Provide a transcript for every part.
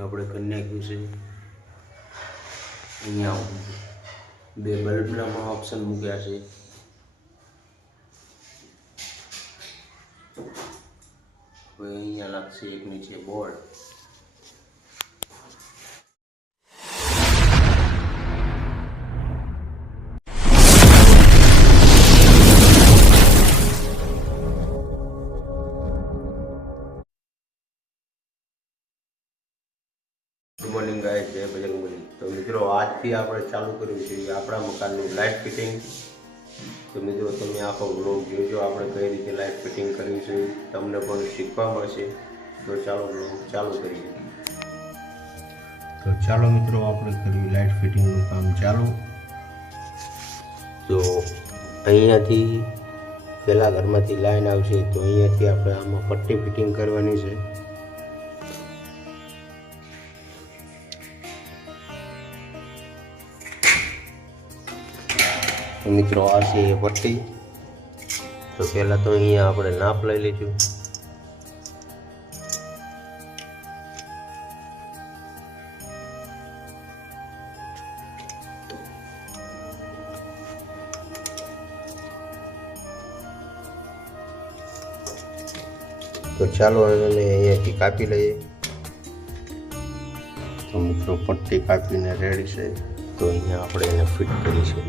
આપણે કરી નાખ્યું છે. અહીંયા બે બલ્બના ઓપ્શન મૂક્યા છે. હવે અહીંયા લાગશે એક નીચે બોર્ડ. ગુડ મોર્નિંગ ગાઈસ, જય બજરંગબલી. તો મિત્રો, આજથી આપણે ચાલુ કર્યું છે આપણા મકાનનું લાઇટ ફિટિંગ. તો મિત્રો, તમે આખો વ્લોગ જોજો, આપણે કઈ રીતે લાઇટ ફિટિંગ કરવી છે તમને પણ શીખવા મળશે. તો ચાલો વ્લોગ ચાલુ કરીએ. તો ચાલો મિત્રો, આપણે કર્યું લાઇટ ફિટિંગનું કામ ચાલુ. તો અહીંયાથી પહેલાં ઘરમાંથી લાઈન આવશે, તો અહીંયાથી આપણે આમાં પટ્ટી ફિટિંગ કરવાની છે. મિત્રો, આ છે એ પટ્ટી. તો પહેલાં તો અહીંયા આપણે નાપ લઈ લઈશું. તો ચાલો એને અહીંયાથી કાપી લઈએ. તો મિત્રો, પટ્ટી કાપીને રેડી છે. તો અહીંયા આપણે એને ફિટ કરીશું.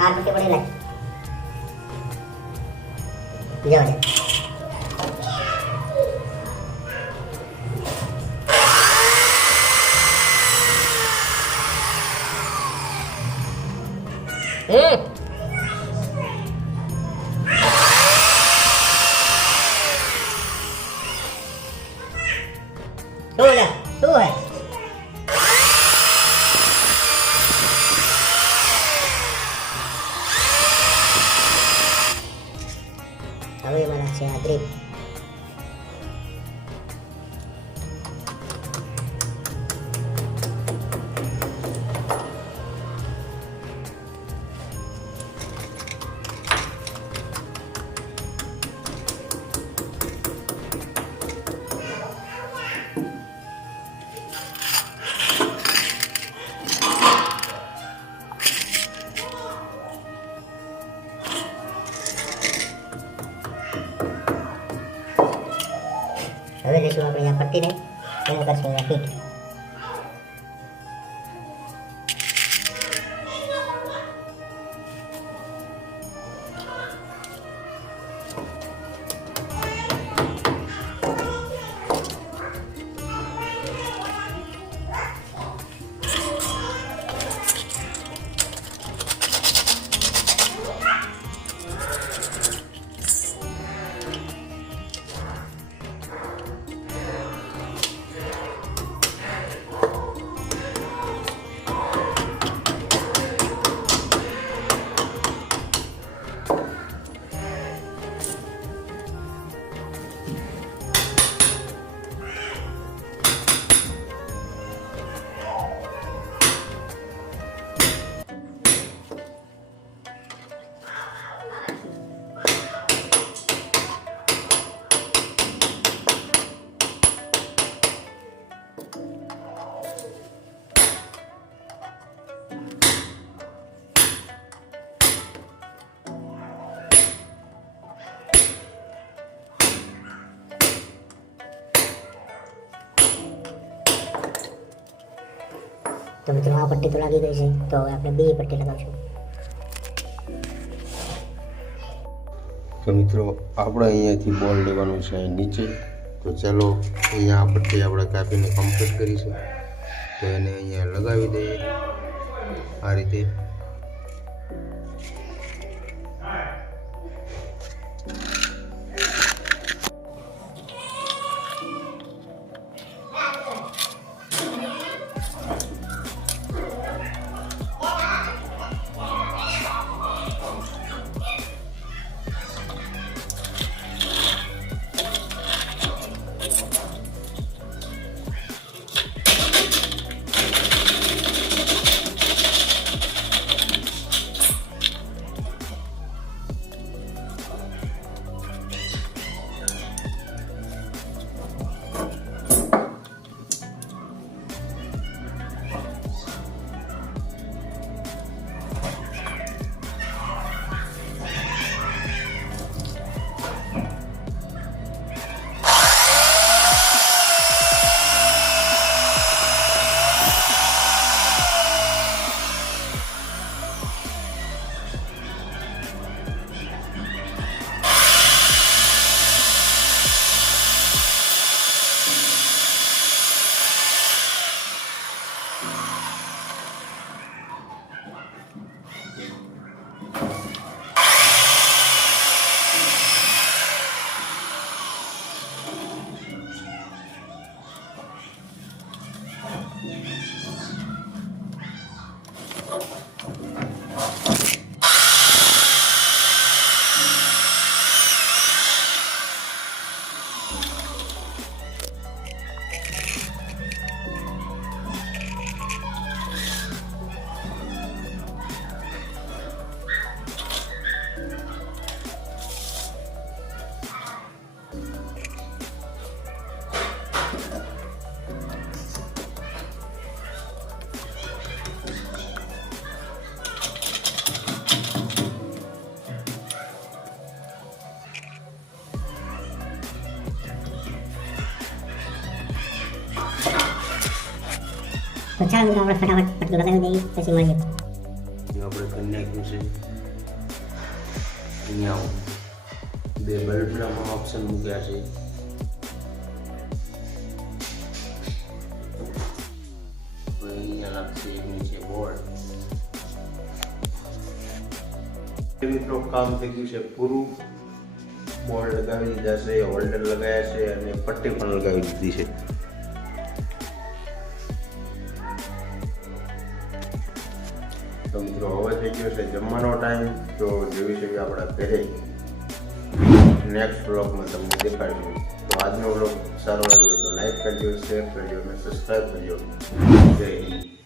આ પટ્ટી પડી નાખ જાવ હવે એમાં છે આ ગ્રીપ. હવે લઈશું આપણે આ પટ્ટીને, એને કરશું અહીંયા ફિટ. તો મિત્રો, આ પટ્ટી તો લાગી ગઈ છે. તો હવે આપણે બે પટ્ટી લગાવશું. તો મિત્રો, આપણે અહીંયાથી બોલ લેવાનું છે નીચે. તો ચાલો અહીંયા આ પટ્ટી આપણે કાપીને કમ્પ્લીટ કરીશું. તો એને અહીંયા લગાવી દઈએ આ રીતે. તો ચાલો મિત્રો આપણે ફટાફટ પટ્ટું લગાવી દઈએ પછી મળીએ. આપણે કરી નાખ્યું છે. અહીંયા બે બલ્બના ઓપ્શન મૂક્યા છે. અહીંયા લાગશે એક નીચે બોર્ડ. મિત્રો કામ થઈ ગયું છે પૂરું. બોર્ડ લગાવી દીધા છે, હોલ્ડર લગાવ્યા છે અને પટ્ટી પણ લગાવી દીધી છે. તો મિત્રો હવે થઈ ગયો છે જમવાનો ટાઈમ. તો જોઈ શકીએ આપણા ઘરે નેક્સ્ટ વ્લોગમાં તમને દેખાડીશું. તો આજનો વ્લોગ સારો લાગ્યો તો લાઈક કરજો, શેર કરજો અને સબસ્ક્રાઈબ કરજો. જય હિન્દ.